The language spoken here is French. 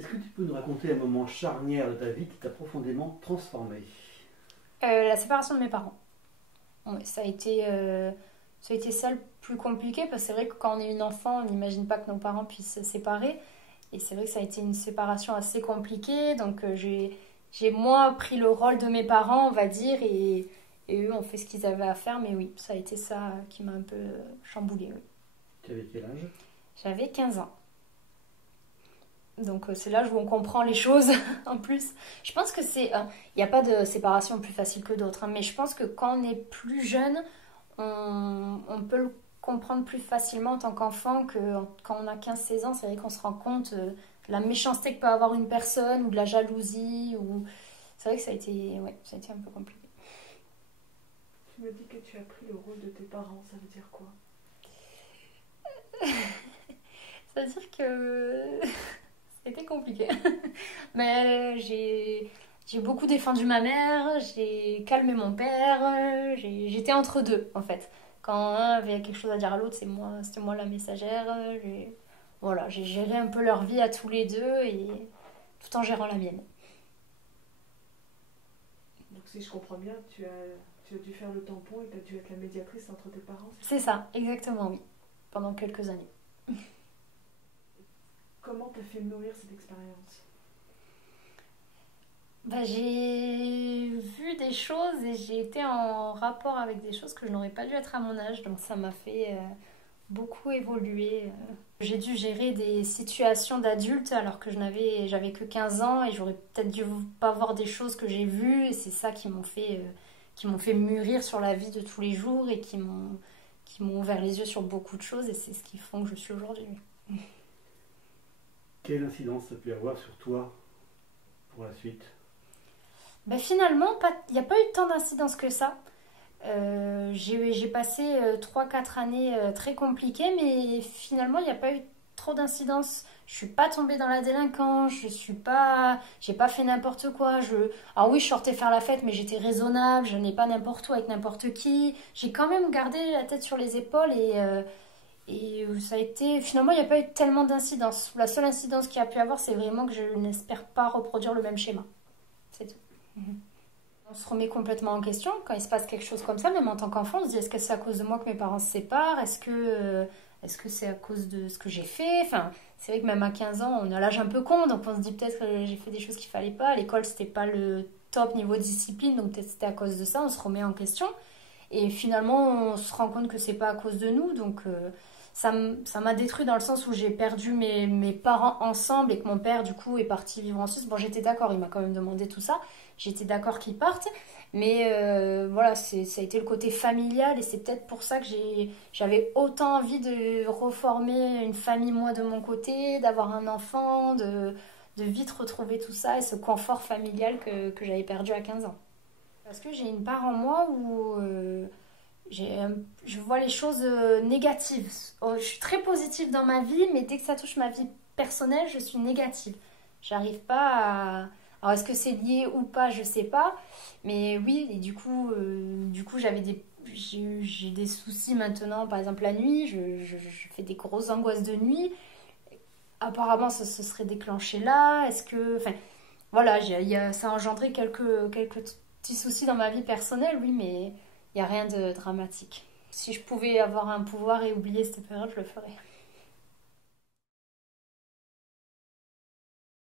Est-ce que tu peux nous raconter un moment charnière de ta vie qui t'a profondément transformé? La séparation de mes parents. Ouais, ça a été ça le plus compliqué parce que c'est vrai que quand on est une enfant, on n'imagine pas que nos parents puissent se séparer. Et c'est vrai que ça a été une séparation assez compliquée. Donc j'ai moi pris le rôle de mes parents, on va dire, et eux ont fait ce qu'ils avaient à faire. Mais oui, ça a été ça qui m'a un peu chamboulée. Oui. Tu avais quel âge? J'avais 15 ans. Donc c'est là où on comprend les choses en plus. Je pense que c'est... Il n'y a pas de séparation plus facile que d'autres, hein, mais je pense que quand on est plus jeune, on peut le comprendre plus facilement en tant qu'enfant que quand on a 15 16 ans. C'est vrai qu'on se rend compte de la méchanceté que peut avoir une personne ou de la jalousie. Ou... C'est vrai que ça a été un peu compliqué. Tu me dis que tu as pris le rôle de tes parents, ça veut dire quoi? Ça veut dire que c'était compliqué. Mais j'ai beaucoup défendu ma mère, j'ai calmé mon père, j'étais entre deux en fait. Quand un avait quelque chose à dire à l'autre, c'était moi la messagère. Voilà, j'ai géré un peu leur vie à tous les deux et tout en gérant la mienne. Donc si je comprends bien, tu as dû faire le tampon et tu as dû être la médiatrice entre tes parents, c'est C'est ça? ça, exactement, oui. Pendant quelques années. Comment t'as fait mûrir cette expérience? Bah, j'ai vu des choses et j'ai été en rapport avec des choses que je n'aurais pas dû être à mon âge, donc ça m'a fait beaucoup évoluer. J'ai dû gérer des situations d'adultes alors que j'avais que 15 ans et j'aurais peut-être dû pas voir des choses que j'ai vues et c'est ça qui m'ont fait mûrir sur la vie de tous les jours et qui m'ont ouvert les yeux sur beaucoup de choses et c'est ce qui font que je suis aujourd'hui. Quelle incidence ça peut avoir sur toi pour la suite? Ben finalement, il n'y a pas eu tant d'incidence que ça. J'ai passé 3 4 années très compliquées, mais finalement, il n'y a pas eu trop d'incidence. Je suis pas tombée dans la délinquance, j'ai pas fait n'importe quoi. Alors oui, je sortais faire la fête, mais j'étais raisonnable, je n'ai pas n'importe où avec n'importe qui. J'ai quand même gardé la tête sur les épaules et ça a été. Finalement, il n'y a pas eu tellement d'incidence. La seule incidence qu'il y a pu avoir, c'est vraiment que je n'espère pas reproduire le même schéma. C'est tout. On se remet complètement en question quand il se passe quelque chose comme ça, même en tant qu'enfant, on se dit est-ce que c'est à cause de moi que mes parents se séparent? Est-ce que c'est à cause de ce que j'ai fait? Enfin, c'est vrai que même à 15 ans, on a l'âge un peu con, donc on se dit peut-être que j'ai fait des choses qu'il fallait pas. À l'école, c'était pas le top niveau discipline, donc peut-être c'était à cause de ça, on se remet en question. Et finalement, on se rend compte que c'est pas à cause de nous, donc ça m'a détruit dans le sens où j'ai perdu mes parents ensemble et que mon père, du coup, est parti vivre en Suisse. Bon, j'étais d'accord, il m'a quand même demandé tout ça. J'étais d'accord qu'il parte, mais voilà, ça a été le côté familial et c'est peut-être pour ça que j'avais autant envie de reformer une famille, moi, de mon côté, d'avoir un enfant, de vite retrouver tout ça et ce confort familial que j'avais perdu à 15 ans. Parce que j'ai une part en moi où je vois les choses négatives. Oh, je suis très positive dans ma vie, mais dès que ça touche ma vie personnelle, je suis négative. J'arrive pas à... Alors, est-ce que c'est lié ou pas, je sais pas. Mais oui, et du coup j'ai des soucis maintenant. Par exemple, la nuit, je fais des grosses angoisses de nuit. Apparemment, ça se serait déclenché là. Est-ce que... Enfin, voilà, ça a engendré quelques petits soucis dans ma vie personnelle, oui, mais il n'y a rien de dramatique. Si je pouvais avoir un pouvoir et oublier cette période, je le ferais.